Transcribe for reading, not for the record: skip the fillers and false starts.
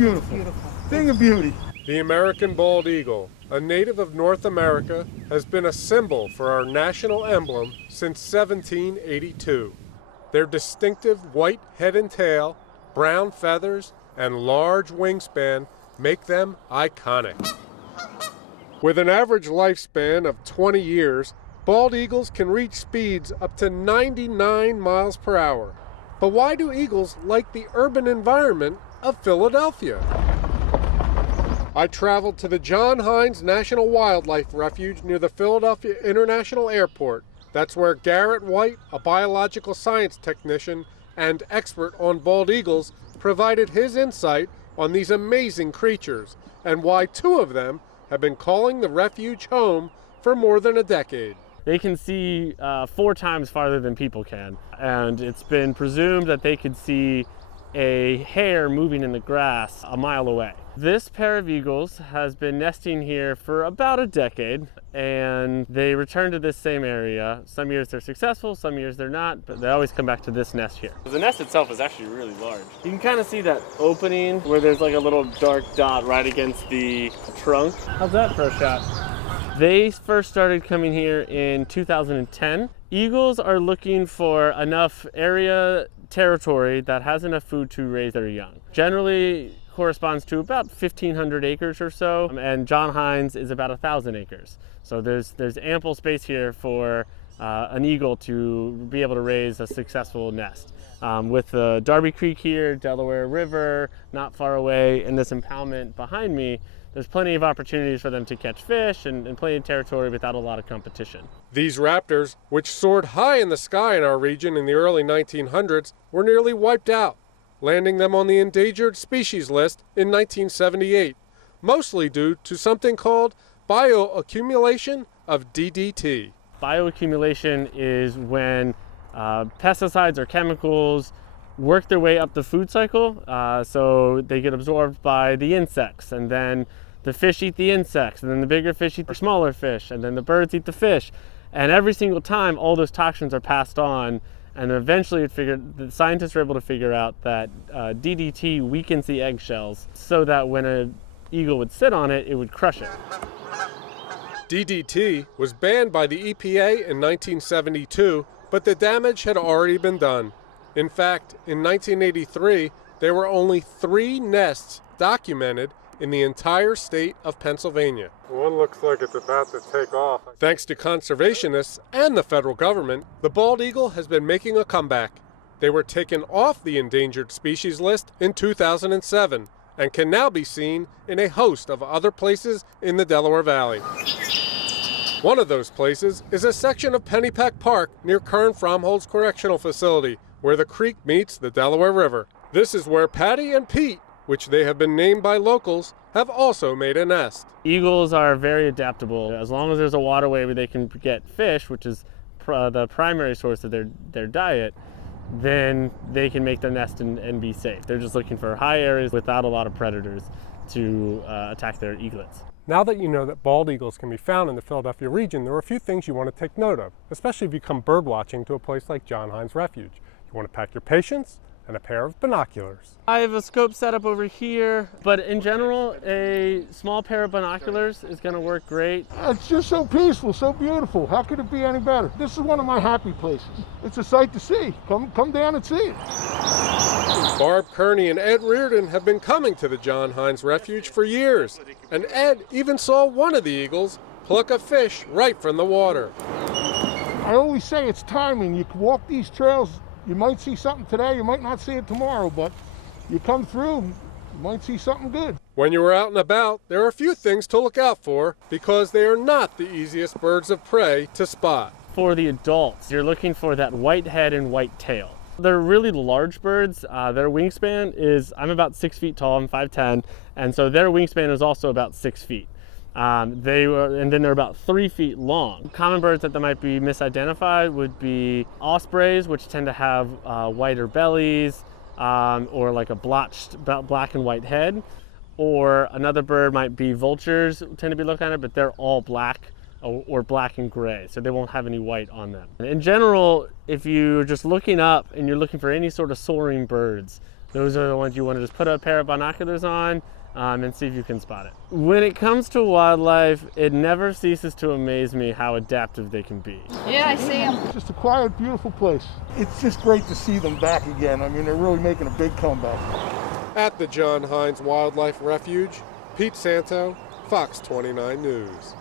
beautiful. Beautiful. Thing of beauty. The American bald eagle, a native of North America, has been a symbol for our national emblem since 1782. Their distinctive white head and tail, brown feathers, and large wingspan make them iconic. With an average lifespan of 20 years, bald eagles can reach speeds up to 99 miles per hour. But why do eagles like the urban environment of Philadelphia? I traveled to the John Hines National Wildlife Refuge near the Philadelphia International Airport. That's where Garrett White, a biological science technician and expert on bald eagles, provided his insight on these amazing creatures and why two of them have been calling the refuge home for more than a decade. They can see 4 times farther than people can, and it's been presumed that they could see a hare moving in the grass a mile away. This pair of eagles has been nesting here for about a decade, and they return to this same area. Some years they're successful, some years they're not, but they always come back to this nest here. The nest itself is actually really large. You can kind of see that opening where there's like a little dark dot right against the trunk. How's that for a shot? They first started coming here in 2010. Eagles are looking for enough area territory that has enough food to raise their young. Generally corresponds to about 1,500 acres or so, and John Hines is about 1,000 acres. So there's ample space here for an eagle to be able to raise a successful nest. With the Darby Creek here, Delaware River not far away, and this impoundment behind me, there's plenty of opportunities for them to catch fish and plenty of territory without a lot of competition. These raptors, which soared high in the sky in our region in the early 1900s, were nearly wiped out, landing them on the endangered species list in 1978, mostly due to something called bioaccumulation of DDT. Bioaccumulation is when pesticides or chemicals work their way up the food cycle, so they get absorbed by the insects, and then the fish eat the insects, and then the bigger fish eat the smaller fish, and then the birds eat the fish. And every single time all those toxins are passed on, and eventually the scientists were able to figure out that DDT weakens the eggshells so that when an eagle would sit on it, it would crush it. DDT was banned by the EPA in 1972, but the damage had already been done. In fact, in 1983, there were only 3 nests documented in the entire state of Pennsylvania. One looks like it's about to take off. Thanks to conservationists and the federal government, the bald eagle has been making a comeback. They were taken off the endangered species list in 2007 and can now be seen in a host of other places in the Delaware Valley. One of those places is a section of Pennypack Park near Kern-Fromholz Correctional Facility, where the creek meets the Delaware River. This is where Patty and Pete, which they have been named by locals, have also made a nest. Eagles are very adaptable. As long as there's a waterway where they can get fish, which is the primary source of their diet, then they can make their nest and be safe. They're just looking for high areas without a lot of predators to attack their eaglets. Now that you know that bald eagles can be found in the Philadelphia region, there are a few things you want to take note of, especially if you come bird watching to a place like John Hines Refuge. You want to pack your patience and a pair of binoculars. I have a scope set up over here, but in general, a small pair of binoculars is going to work great. It's just so peaceful, so beautiful. How could it be any better? This is one of my happy places. It's a sight to see. Come down and see it. Barb Kearney and Ed Reardon have been coming to the John Hines Refuge for years, and Ed even saw one of the eagles pluck a fish right from the water. I always say it's timing. You can walk these trails. You might see something today, you might not see it tomorrow, but you come through, you might see something good. When you are out and about, there are a few things to look out for because they are not the easiest birds of prey to spot. For the adults, you're looking for that white head and white tail. They're really large birds. Their wingspan is, I'm about 6 feet tall, I'm 5'10", and so their wingspan is also about 6 feet. And then they're about 3 feet long. Common birds that might be misidentified would be ospreys, which tend to have whiter bellies, or like a blotched black and white head. Or another bird might be vultures, tend to be looked at it, but they're all black or black and gray, so they won't have any white on them. In general, if you're just looking up and you're looking for any sort of soaring birds, Those are the ones you want to just put a pair of binoculars on and see if you can spot it. When it comes to wildlife, it never ceases to amaze me how adaptive they can be. Yeah, I see them. It's just a quiet, beautiful place. It's just great to see them back again. I mean, they're really making a big comeback. At the John Hines Wildlife Refuge, Pete Santo, Fox 29 News.